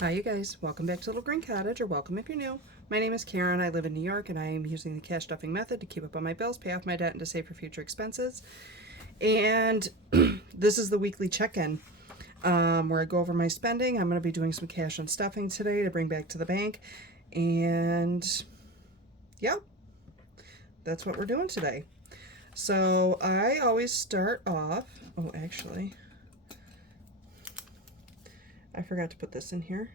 Hi you guys, welcome back to Little Green Cottage, or welcome if you're new. My name is Karen, I live in New York, and I am using the cash stuffing method to keep up on my bills, pay off my debt, and to save for future expenses. And this is the weekly check-in where I go over my spending. I'm going to be doing some cash and stuffing today to bring back to the bank. And yeah, that's what we're doing today. So I always start off, oh actually, I forgot to put this in here.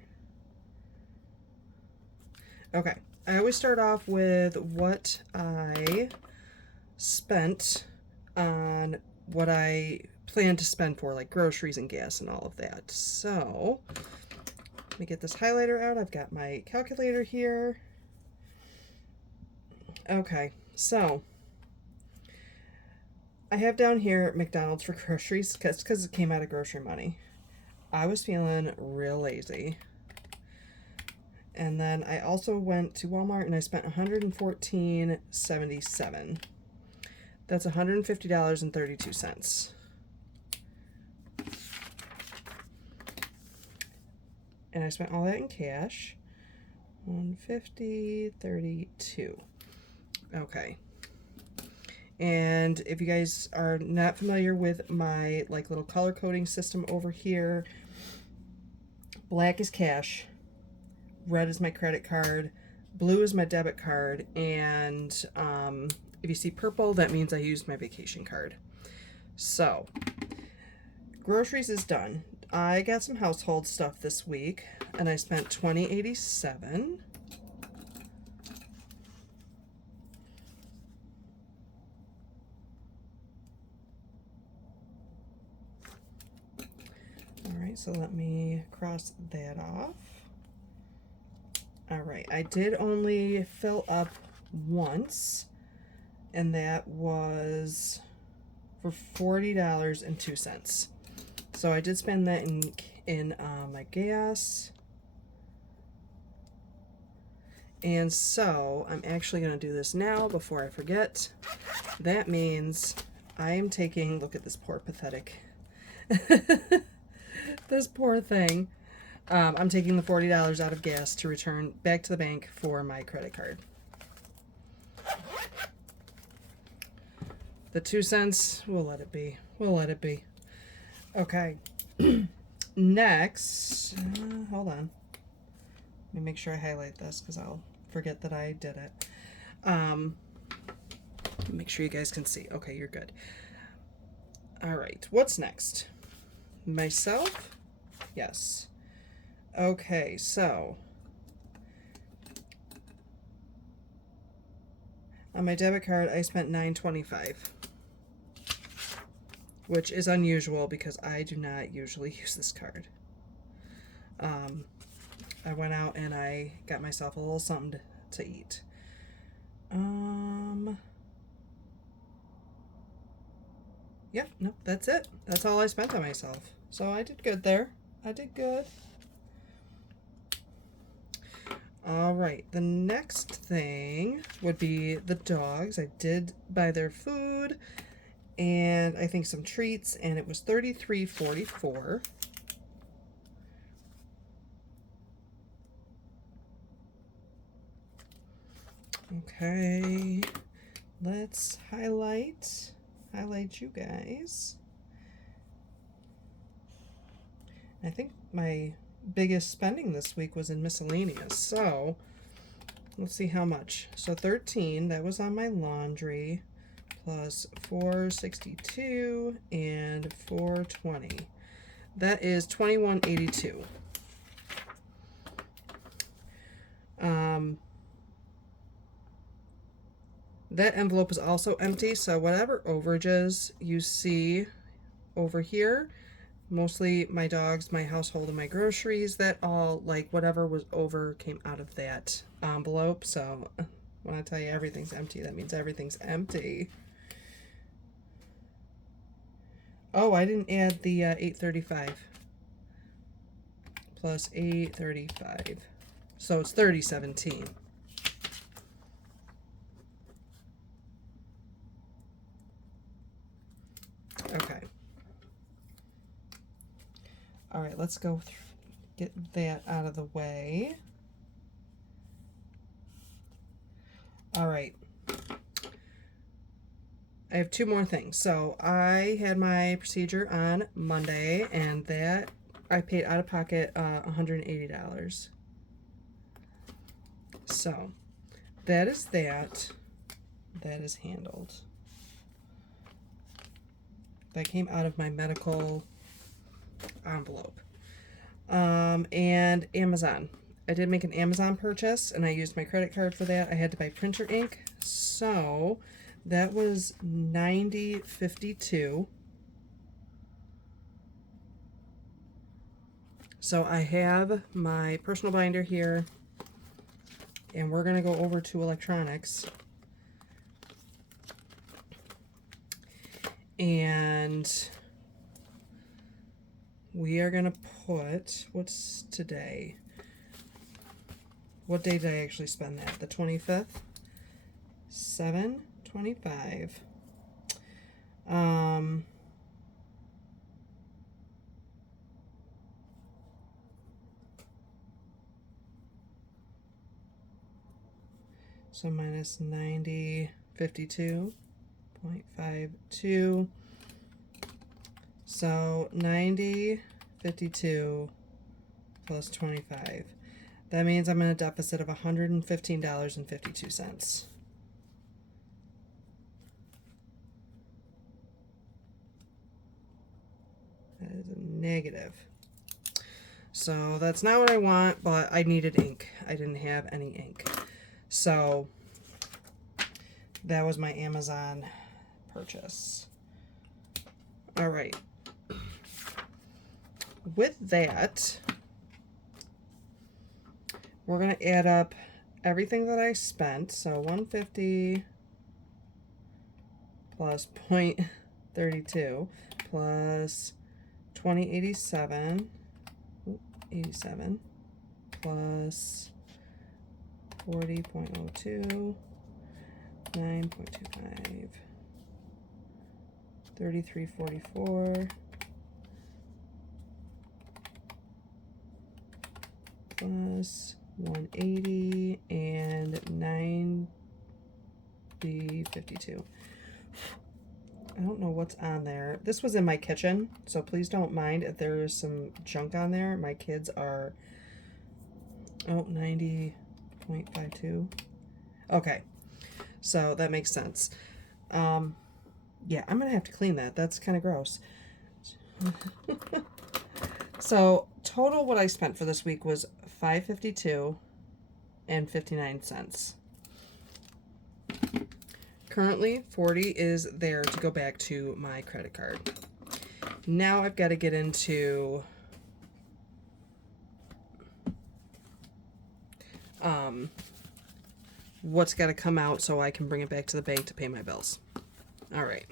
Okay, I always start off with what I spent on what I plan to spend for, like groceries and gas and all of that. So let me get this highlighter out. I've got my calculator here. Okay, so I have down here McDonald's for groceries because it came out of grocery money. I was feeling real lazy. And then I also went to Walmart and I spent $114.77. That's $150.32. And I spent all that in cash. $150.32. Okay. And if you guys are not familiar with my little color coding system over here, black is cash, red is my credit card, blue is my debit card, and if you see purple, that means I used my vacation card. So, groceries is done. I got some household stuff this week, and I spent $20.87. All right, so let me cross that off. All right, I did only fill up once, and that was for $40.02. So I did spend that in my gas. And so I'm actually going to do this now before I forget. That means I am taking, look at this poor pathetic, this poor thing. I'm taking the $40 out of gas to return back to the bank for my credit card. The 2 cents, we'll let it be. We'll let it be. Okay. Next, hold on. Let me make sure I highlight this because I'll forget that I did it. Make sure you guys can see. Okay, you're good. All right, what's next? Myself? Yes. Okay, so on my debit card, I spent $9.25, which is unusual because I do not usually use this card. I went out and I got myself a little something to eat. Yeah, no, that's it. That's all I spent on myself. So I did good there. I did good. All right, the next thing would be the dogs. I did buy their food and I think some treats, and it was $33.44. Okay, let's highlight you guys. I think my biggest spending this week was in miscellaneous, so let's see how much. So 13, that was on my laundry, plus 462 and 420. That is $21.82. That envelope is also empty, so whatever overages you see over here, mostly my dogs, my household, and my groceries, that all, whatever was over came out of that envelope. So when I tell you everything's empty, that means everything's empty. Oh, I didn't add the $8.35 plus $8.35, so it's $30.17. Okay. All right, let's go get that out of the way. All right. I have two more things. So I had my procedure on Monday, and that I paid out of pocket $180. So that is that. That is handled. That came out of my medical envelope. And Amazon. I did make an Amazon purchase, and I used my credit card for that. I had to buy printer ink, so that was $90.52. So I have my personal binder here, and we're going to go over to electronics. And we are going to put, what's today? What day did I actually spend that? The 25th? 7/25. So minus 90.52.52. So 90.52 plus 25. That means I'm in a deficit of $115.52. That is a negative. So that's not what I want, but I needed ink. I didn't have any ink. So that was my Amazon purchase. All right. With that, we're going to add up everything that I spent. So 150 plus 0.32 plus 2087, 87 plus 40.02, 9.25, 33.44 plus 180 and 90.52. I don't know what's on there. This was in my kitchen, so please don't mind if there's some junk on there. My kids are, 90.52. Okay, so that makes sense. Yeah, I'm gonna have to clean that. That's kind of gross. So total what I spent for this week was $5.52 and 59 cents. Currently, 40 is there to go back to my credit card. Now I've got to get into what's got to come out so I can bring it back to the bank to pay my bills. All right.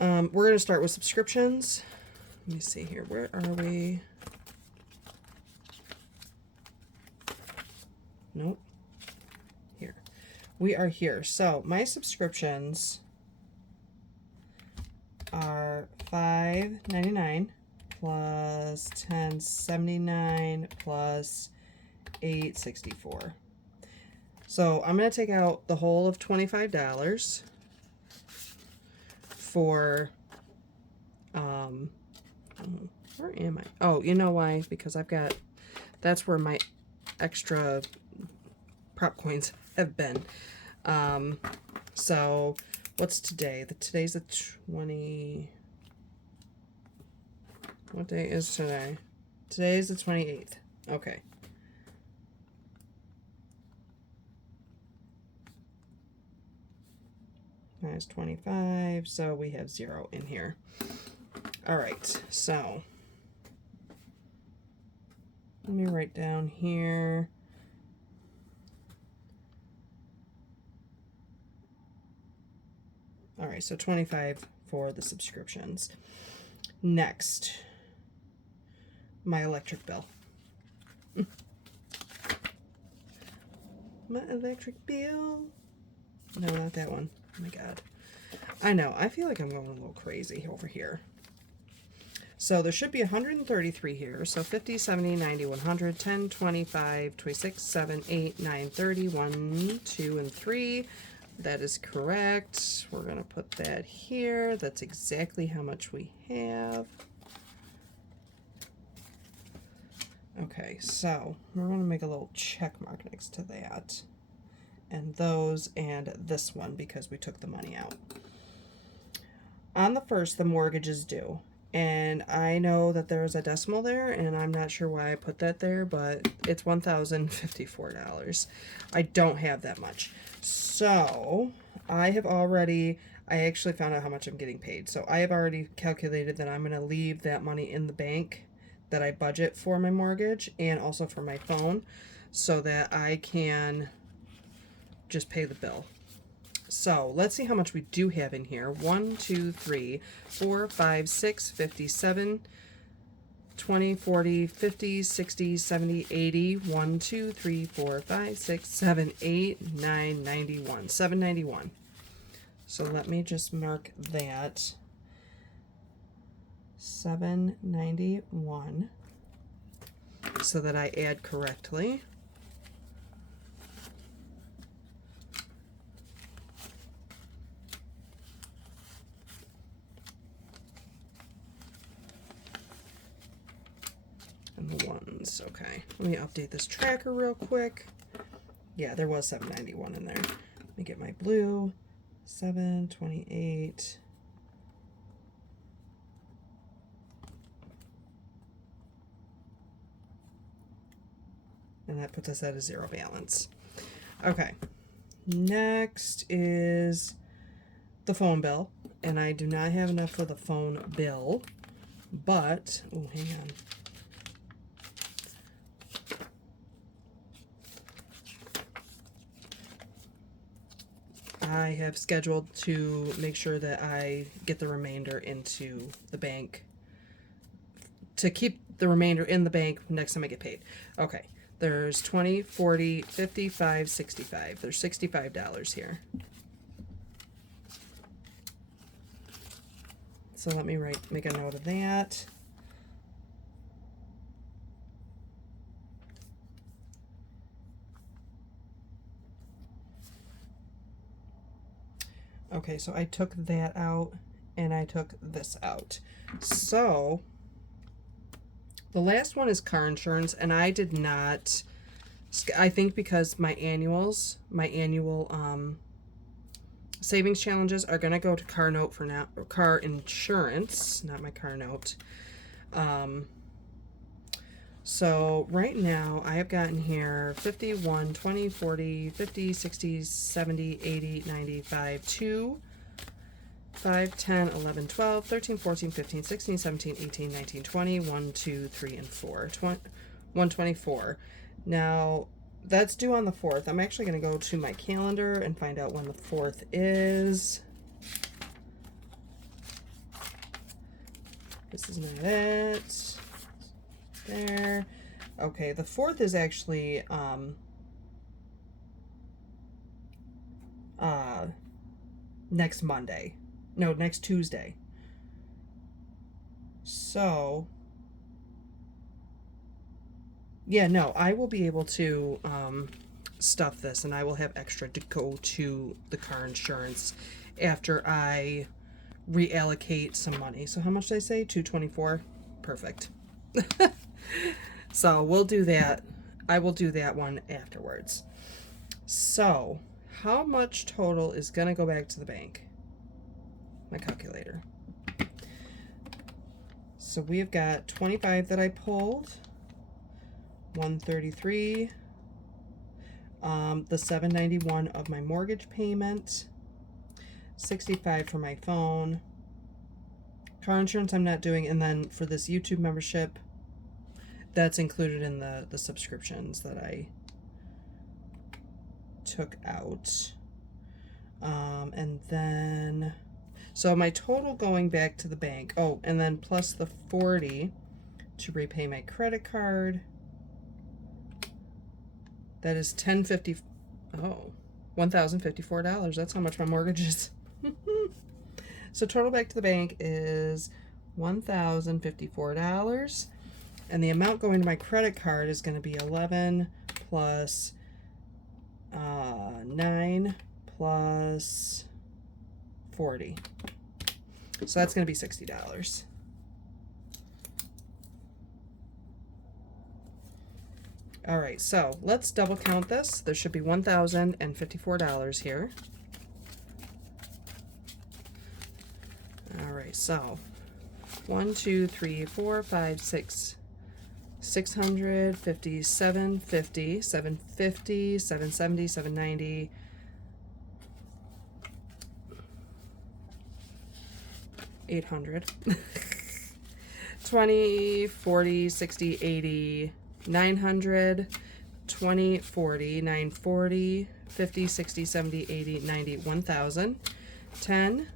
We're going to start with subscriptions. Let me see here. Where are we? Nope. Here. We are here. So my subscriptions are $5.99 plus $10.79 plus $8.64. So I'm going to take out the whole of $25 for, where am I? Oh, you know why? Because I've got, that's where my extra prop coins have been. So what's today? Today's the 20, what day is today? Today is the 28th. Okay. Minus 25, so we have 0 in here. All right, so let me write down here. All right, so 25 for the subscriptions. Next, my electric bill. My electric bill. No, not that one. Oh my God. I know. I feel like I'm going a little crazy over here. So there should be 133 here. So 50, 70, 90, 100, 10, 25, 26, 7, 8, 9, 30, 1, 2, and 3. That is correct. We're going to put that here. That's exactly how much we have. Okay, so we're going to make a little check mark next to that. And those and this one because we took the money out. On the 1st, the mortgage is due. And I know that there's a decimal there, and I'm not sure why I put that there, but it's $1,054. I don't have that much. So I actually found out how much I'm getting paid. So I have already calculated that I'm going to leave that money in the bank that I budget for my mortgage and also for my phone so that I can just pay the bill. So let's see how much we do have in here. 1, 2, 3, 4, 5, 6, 57, 20, 40, 50, 60, 70, 80, 1, 2, 3, 4, 5, 6, 7, 8, 9, 91. 791. So let me just mark that. 791 so that I add correctly. And the ones, okay. Let me update this tracker real quick. Yeah, there was 791 in there. Let me get my blue. 728. And that puts us at a 0 balance. Okay. Next is the phone bill. And I do not have enough for the phone bill. But, oh, hang on. I have scheduled to make sure that I get the remainder into the bank. To keep the remainder in the bank next time I get paid. Okay. There's 20, 40, 55, 65. There's $65 here. So let me make a note of that. Okay, so I took that out and I took this out. So the last one is car insurance, and I did not, I think because my annual savings challenges are going to go to car note for now, or car insurance, not my car note. So right now I have gotten here 51, 20, 40, 50, 60, 70, 80, 95, 2, 5, 10, 11, 12, 13, 14, 15, 16, 17, 18, 19, 20, 1, 2, 3, and 4. 124. Now, that's due on the 4th. I'm actually going to go to my calendar and find out when the 4th is. This is not it. There. Okay, the 4th is actually next Monday. No, next Tuesday. So, yeah, no, I will be able to stuff this, and I will have extra to go to the car insurance after I reallocate some money. So how much did I say? 224? Perfect. So we'll do that. I will do that one afterwards. So how much total is going to go back to the bank? My calculator. So we have got 25 that I pulled, 133, the 791 of my mortgage payment, 65 for my phone, car insurance I'm not doing, and then for this YouTube membership, that's included in the subscriptions that I took out. And then, so my total going back to the bank, oh, and then plus the 40 to repay my credit card, that is $1,054. That's how much my mortgage is. So total back to the bank is $1,054. And the amount going to my credit card is going to be 11 plus 9 plus 40. So that's going to be $60. All right, so let's double count this. There should be $1,054 here. All right, so 1, 2, 3, 4, 5, 6, 650, 750, 750, 770, 790, 800, 20, 40, 60, 80, 900, 20, 40, 940, 50, 60, 70, 80, 90, 1,000, 10,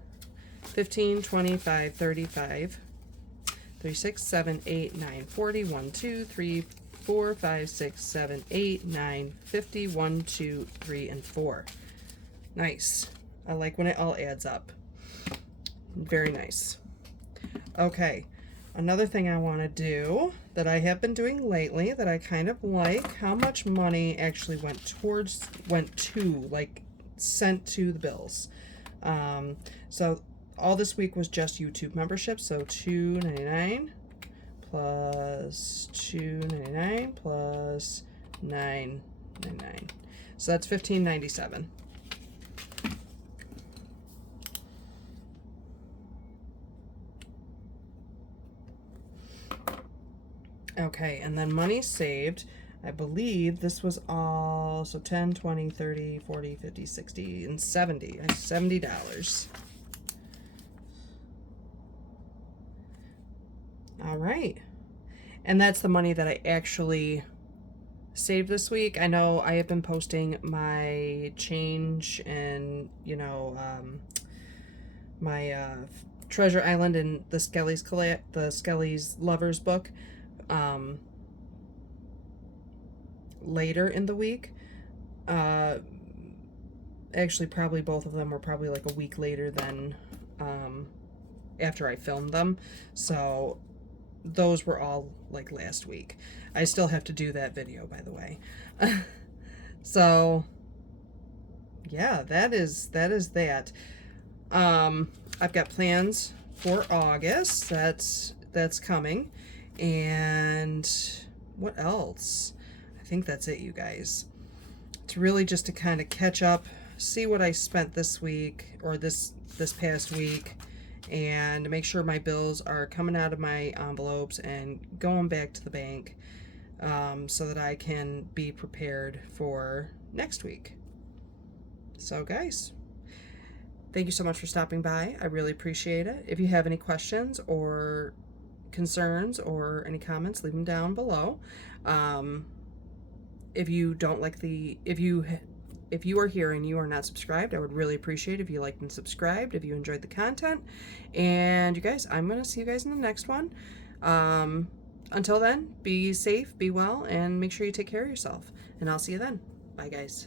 15, 25, 35, 36, 7, 8, 9, 40, 1, 2, 3, 4, 5, 6, 7, 8, 9, 50, 1, 2, 3, and 4. Nice. I like when it all adds up. Very nice. Okay, another thing I want to do that I have been doing lately that I kind of like, how much money actually went to, like, sent to the bills. So all this week was just YouTube membership, so $2.99 plus $2.99 plus $9.99. So that's $15.97. Okay, and then money saved. I believe this was all, so 10, 20, 30, 40, 50, 60, and 70. $70. All right. And that's the money that I actually saved this week. I know I have been posting my change and, you know, my Treasure Island and the Skelly's Lovers book later in the week. Actually, probably both of them were probably like a week later than after I filmed them. So those were all like last week. I still have to do that video, by the way. So yeah, that is that. I've got plans for August. That's coming. And what else? I think that's it, you guys. It's really just to kind of catch up, see what I spent this week or this past week, and make sure my bills are coming out of my envelopes and going back to the bank, so that I can be prepared for next week. So guys, thank you so much for stopping by. I really appreciate it. If you have any questions or concerns or any comments, leave them down below. If you don't like if you are here and you are not subscribed, I would really appreciate if you liked and subscribed, if you enjoyed the content. And you guys, I'm going to see you guys in the next one. Until then, be safe, be well, and make sure you take care of yourself. And I'll see you then. Bye, guys.